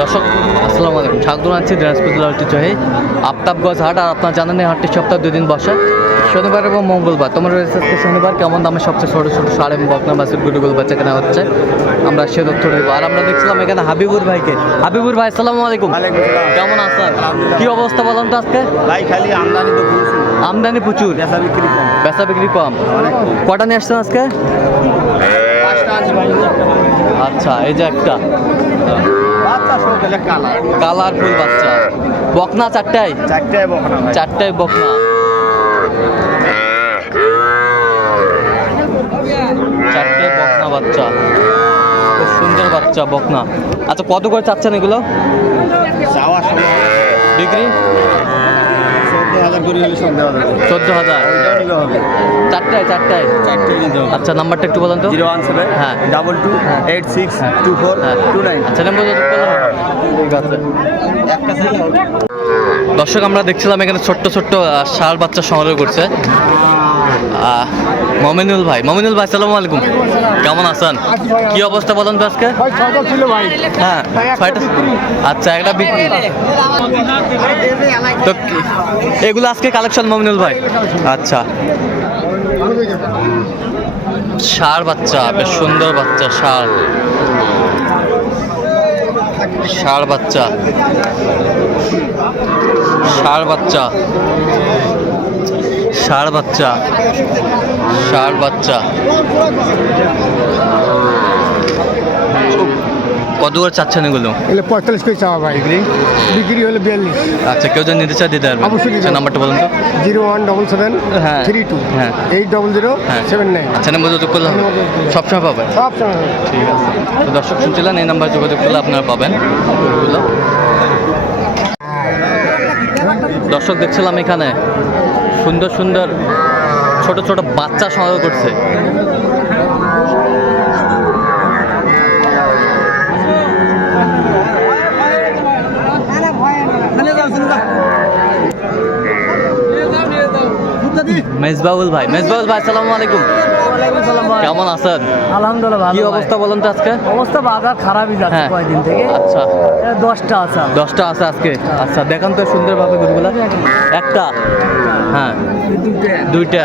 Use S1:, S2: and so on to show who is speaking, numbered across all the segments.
S1: দর্শক আসসালামু আলাইকুম। স্বাগত আছি দিনাজপুর জেলার ঐতিহ্যবাহী আফতাবগঞ্জ হাট আর আপনার জানেন এই হাটটি সপ্তাহে দুই দিন বসে। শনিবার এবং মঙ্গলবার। তোমার রয়েছে আজকে শনিবার। কেমন দামে সবচেয়ে ছোটো ছোটো সার এবং বকনা বাসের গুডুগুলো বাচ্চা কেনা হচ্ছে? আমরা সে তথ্য নেব। আর আমরা দেখছিলাম এখানে হাবিবুর ভাইকে। হাবিবুর ভাই আসসালামু আলাইকুম। কেমন আছেন? কি অবস্থা বলেন তো আজকে?
S2: ভাই খালি আমদানি তো প্রচুর।
S1: আমদানি প্রচুর।
S2: বেচা বিক্রি কম।
S1: বেচা বিক্রি কম। কটা নিয়ে আসছেন আজকে? আচ্ছা এই যে একটা।
S2: কালার।
S1: ফুল বাচ্চা। বকনা চারটায়?
S2: চারটায় বকনা ভাই।
S1: চারটায় বকনা। চারটে বকনা বাচ্চা। খুব সুন্দর বাচ্চা বকনা। আচ্ছা কত করে চাচ্ছেন এগুলো? বিক্রি
S2: চোদ্দ হাজার?
S1: চারটায় চারটায়? আচ্ছা নাম্বারটা একটু বলেন তো।
S2: জিরো ওয়ান সেভেন
S1: হ্যাঁ।
S2: ডাবল টু
S1: হ্যাঁ।
S2: এইট সিক্স
S1: হ্যাঁ।
S2: টু ফোর
S1: হ্যাঁ।
S2: Two nine.
S1: আচ্ছা নাম্বার। ঠিক আছে। দর্শক আমরা দেখছিলাম এখানে ছোট্ট ছোট্ট ষাঁড় বাচ্চা সংগ্রহ করছে। মমিনুল ভাই। মমিনুল ভাই সালাম আলাইকুম। কেমন আছেন? কি অবস্থা বলেন তো আজকে? হ্যাঁ আচ্ছা একটা বিক্রি। তো এগুলো আজকে কালেকশন মমিনুল ভাই? আচ্ছা। ষাঁড় বাচ্চা বেশ সুন্দর বাচ্চা ষাঁড় ষাঁড় বাচ্চা। ষাঁড় বাচ্চা। ষাঁড় বাচ্চা। ষাঁড় বাচ্চা। কত করে চাচ্ছেন এগুলো?
S3: এগুলো পঁয়তাল্লিশ করে চাওয়া ভাই
S1: বিক্রি
S3: বিক্রি হলে বিয়াল্লিশ।
S1: আচ্ছা কেউ যদি নিতে চায় দিতে পারবে
S3: অবশ্যই
S1: আচ্ছা,
S3: পারব।
S1: নাম্বারটা বলুন তো।
S3: জিরো ওয়ান ডবল সেভেন
S1: হ্যাঁ।
S3: থ্রি টু
S1: হ্যাঁ।
S3: এইট ডবল জিরো
S1: হ্যাঁ।
S3: Seven nine.
S1: আচ্ছা নাম্বার যোগাযোগ করলে সবসময় পাবেন।
S3: সব সময় হবে।
S1: ঠিক আছে। তো দর্শক শুনছিলেন এই নাম্বার যোগাযোগ করলে আপনারা পাবেন। এগুলো। দর্শক দেখছিলাম এখানে। সুন্দর সুন্দর, ছোট ছোট বাচ্চা সংগ্রহ করছে। মেজবাউল ভাই মেজবাউল ভাই, আসসালামু আলাইকুম। কেমন আছেন?
S4: আলহামদুলিল্লাহ
S1: কি অবস্থা বলেন তো আজকে?
S4: অবস্থা বাজার খারাপই যাচ্ছে
S1: হ্যাঁ।
S4: কয়েকদিন থেকে।
S1: আচ্ছা।
S4: দশটা আছে
S1: দশটা আছে আজকে? আচ্ছা দেখান তো সুন্দরভাবে গরুগুলা। একটা। হ্যাঁ। দুইটা।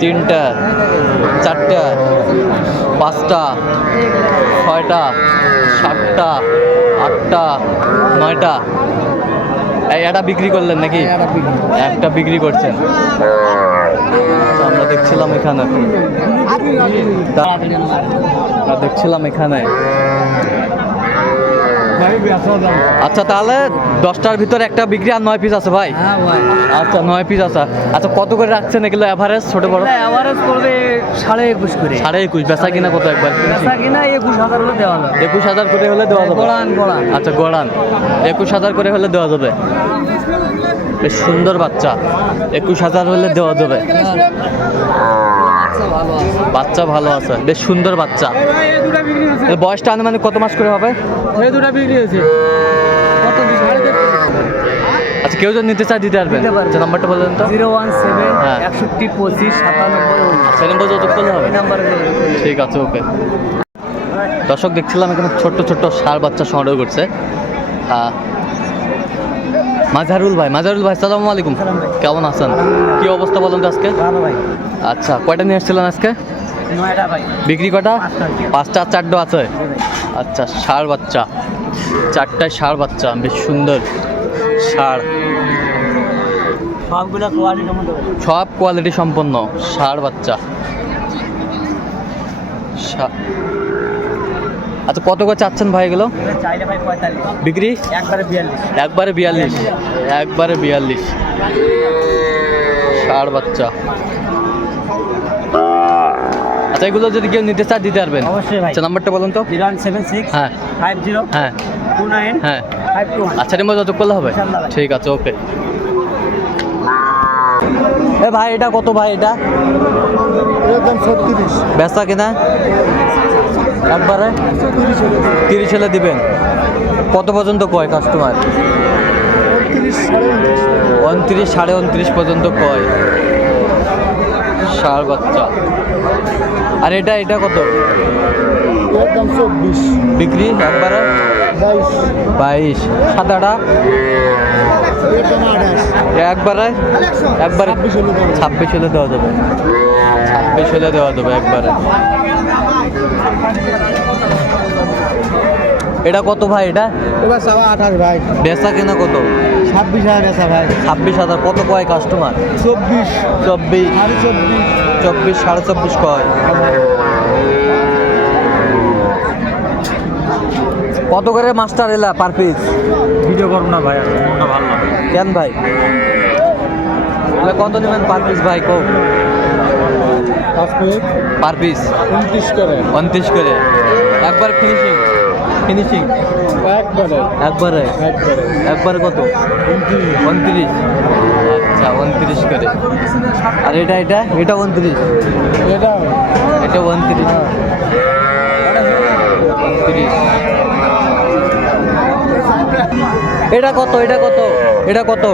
S1: তিনটা। চারটা। পাঁচটা। ছয়টা। সাতটা। আটটা। নয়টা। এটা বিক্রি করলেন নাকি? একটা বিক্রি করছেন। আচ্ছা, আমরা দেখছিলাম এখানে। দেখছিলাম এখানে। আচ্ছা তাহলে দশটার ভিতরে একটা বিক্রি আর নয় পিস আছে ভাই?
S4: হ্যাঁ
S1: আচ্ছা নয় পিস আছে। আচ্ছা কত করে রাখছেন এগুলো অ্যাভারেজ ছোট বড়?
S4: অ্যাভারেজ করবে সাড়ে একুশ করে।
S1: সাড়ে একুশ বেচা কিনা কত একবার?
S4: বেচা কিনা একুশ হাজার হলে দেওয়া যাবে।
S1: একুশ হাজার করে হলে দেওয়া যাবে?
S4: গোড়ান গোড়ান।
S1: আচ্ছা গড়ান। একুশ হাজার করে হলে দেওয়া যাবে? বেশ সুন্দর বাচ্চা। একুশ হাজার হলে দেওয়া যাবে। বাচ্চা ভালো আছে। বেশ সুন্দর বাচ্চা। বয়সটা আনুমানিক কত মাস করে হবে?
S4: দুটা বিক্রি হয়েছে
S1: আচ্ছা কেউ যদি নিতে চায় দিতে পারবেন। আচ্ছা নাম্বারটা বললেন তো।
S4: জিরো ওয়ান সেভেন
S1: হ্যাঁ।
S4: একষট্টি পঁচিশ সাতানব্বই
S1: আচ্ছা নম্বর যত করলে হবে।
S4: নাম্বারে।
S1: ঠিক আছে ওকে। দর্শক দেখছিলাম এখানে ছোট্ট ছোট্ট সার বাচ্চা সংগ্রহ করছে। আহ, মাজারুল ভাই মাজারুল ভাই সালামু আলাইকুম। কেমন আছেন? কি অবস্থা বলুন তো আজকে? আচ্ছা কয়টা নিয়ে এসেছিলেন আজকে? বিক্রি কটা?
S4: পাঁচটা।
S1: আর আছে? আচ্ছা ষাঁড় বাচ্চা। চারটায় ষাঁড় বাচ্চা বেশ সুন্দর ষাঁড় সব কোয়ালিটি সম্পন্ন ষাঁড় বাচ্চা। আচ্ছা কত করে চাচ্ছেন ভাই এগুলো? বিক্রি?
S4: একবারে বিয়াল্লিশ।
S1: একবারে বিয়াল্লিশ। একবারে বিয়াল্লিশ। ষাঁড় বাচ্চা। আচ্ছা এগুলো যদি কেউ নিতে চায় দিতে পারবেন।
S4: অবশ্যই ভাই।
S1: আচ্ছা নাম্বারটা বলুন তো।
S4: জিরো সেভেন সিক্স
S1: হ্যাঁ।
S4: ফাইভ জিরো
S1: হ্যাঁ।
S4: টু নাইন
S1: হ্যাঁ।
S4: ফাইভ টু
S1: আচ্ছা নম্বর যত করলে হবে? ঠিক আছে ওকে। এ ভাই এটা কত ভাই এটা?
S3: এর দাম ছত্রিশ
S1: বেচা কিনা? একবারে?
S3: তিরিশ হলে
S1: দিবেন। কত পর্যন্ত কয় কাস্টমার
S3: উনত্রিশ
S1: সাড়ে উনত্রিশ পর্যন্ত কয়। ষাঁড় বাচ্চা। আর এটা এটা কত? বিক্রি একবারে?
S3: বাইশ।
S1: সাদাটা একবারে? একবারে।
S3: ছাব্বিশ হলে দেওয়া যাবে।
S1: ছাব্বিশ হলে দেওয়া যাবে একবারে। এটা কত ভাই এটা?
S3: এবার সাবা আঠাশ ভাই।
S1: বেচা কেনা কত?
S3: ছাব্বিশ হাজার আছে ভাই।
S1: ছাব্বিশ হাজার। কত কয় কাস্টমার
S3: চব্বিশ।
S1: চব্বিশ।
S3: সাড়ে চব্বিশ।
S1: চব্বিশ সাড়ে চব্বিশ কয়? কত করে মাস্টার এলা পার পিস
S4: ভিডিও করুন না ভাই মনটা ভালো না।
S1: কেন ভাই? কত নেবেন পার পিস ভাই কো
S3: পাঁচ মিনিট
S1: পার পিস?
S3: উনত্রিশ করে।
S1: উনত্রিশ করে। একবার ফিনিশিং ফিনিশিং
S3: একবারে।
S1: একবারে?
S3: একবারে।
S1: কত? উনত্রিশ। আচ্ছা উনত্রিশ করে। আর এটা এটা? এটা উনত্রিশ।
S3: এটা?
S1: এটা উনত্রিশ। উনত্রিশ। এটা কত? এটা কত? এটা কত?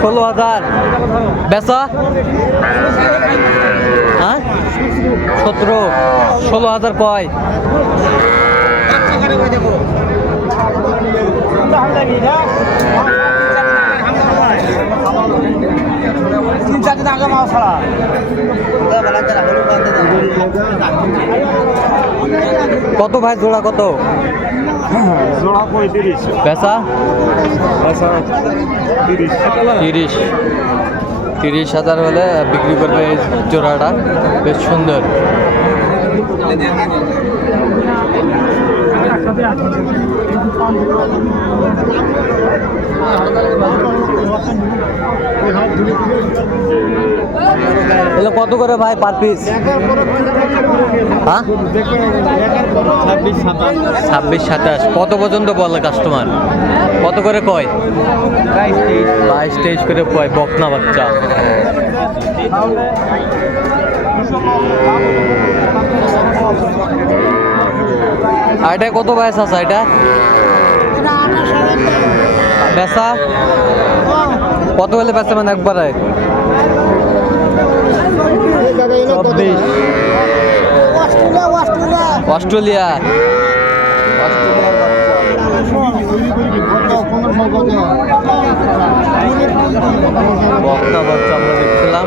S1: ষোলো হাজার। বেচা? হ্যাঁ সতেরো ষোলো হাজার কয়?
S4: তিন চার দিন আগে মাছ ছাড়া
S1: কত ভাই জোড়া কত?
S2: জোড়া পঁয়ত্রিশ। আচ্ছা তিরিশ।
S1: তিরিশ হাজার হলে বিক্রি করবে এই জোড়াটা। বেশ সুন্দর। এগুলো কত করে ভাই পার পিস হ্যাঁ? ছাব্বিশ সাতাশ। কত পর্যন্ত বলে কাস্টমার কত করে কয়? বাইশ তেইশ করে কয় বকনা বাচ্চা। আর এটা কত বয়স আছে এটা? বেচা? কত হলে বেচা মানে একবারে? চব্বিশ অস্ট্রেলিয়া। বকনা বাচ্চা আমরা দেখছিলাম।